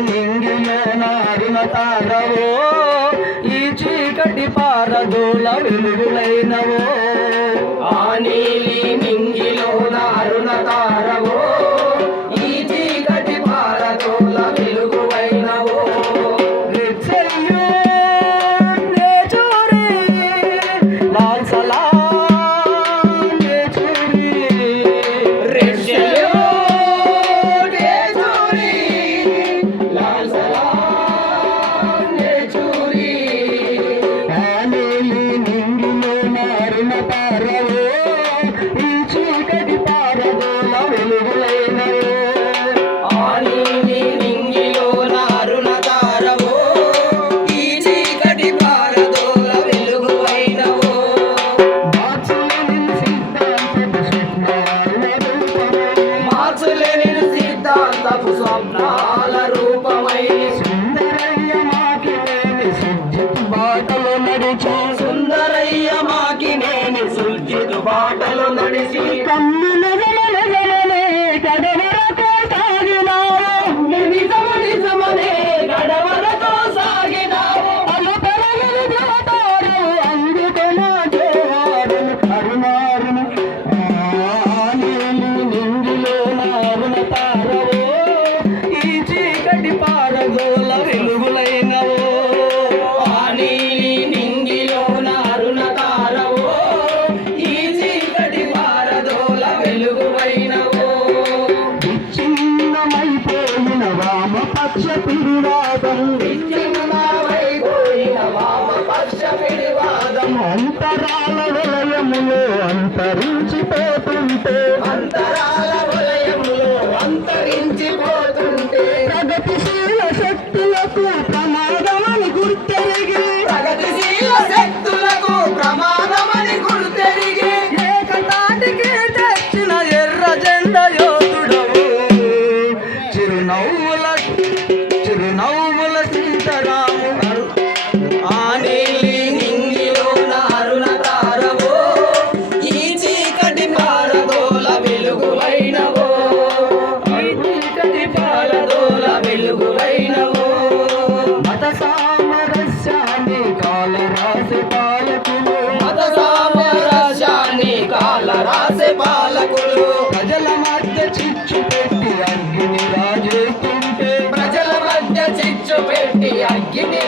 నింగిలోన అరుణ తారవో ఈ చీకటి పారదోల వెలుగులైనవో ఆ నీలి నింగిలోన అరుణ తారవో ఈ చీకటి పారదోల వెలుగువైనవో లాల్ సలాం రెడ్ సల్యూట్ చూరి లాల్ సలాం చూరి ఆనేలి నింగిలోన అరుణ తారవో ఈ చీకటి పారదోల వెలుగులైనవో ఆ నీలి నింగిలోన అరుణ తారవో ఈ చీకటి పారదోల వెలుగువైనవో మార్చులేని సిద్ధాంతపు స్వప్నాల రూపమై సుందరయ్య మాకినేని సుల్జితు బాటలు నడిచి నిజమనే గడవరతో సాగినావు ఈ చీకటి పారదోల వెలుగులైనవో ఆ నీలి నింగిలోన అరుణ తారవో ఈ చీకటి పారదోల వెలుగువైనవో విచ్ఛిన్నమైపోయిన వామపక్ష పిడివాదం విచ్ఛిన్నమైపోయిన వామపక్ష పిడివాదం అంతరాల వలయములో అంతరించిపోతుంటే అంతరాల వలయములో అంతరించిపోతుంటే ప్రగతిశీల శక్తులకు ప్రమాదమని గుర్తెరిగి ప్రగతిశీల శక్తులకు ప్రమాదమని గుర్తెరిగి ఏకతాటికి తెచ్చిన ఎర్ర జెండ యోధుడవు చిరునవ్వుల సీతారాము ఆ నీలి నింగిలోన అరుణ తారవో ఈ చీకటి పారదోల వెలుగువైనవో ఈ చీకటి పారదోల వెలుగువైనవో మత సామరస్యాన్ని కాలరాసే పాలకులు మత సామరస్యాన్ని కాలరాసే పాలకులు ప్రజల మధ్య చిచ్చు పెట్టి అగ్ని రాజేస్తుంటే ప్రజల మధ్య చిచ్చు పెట్టి అగ్గిని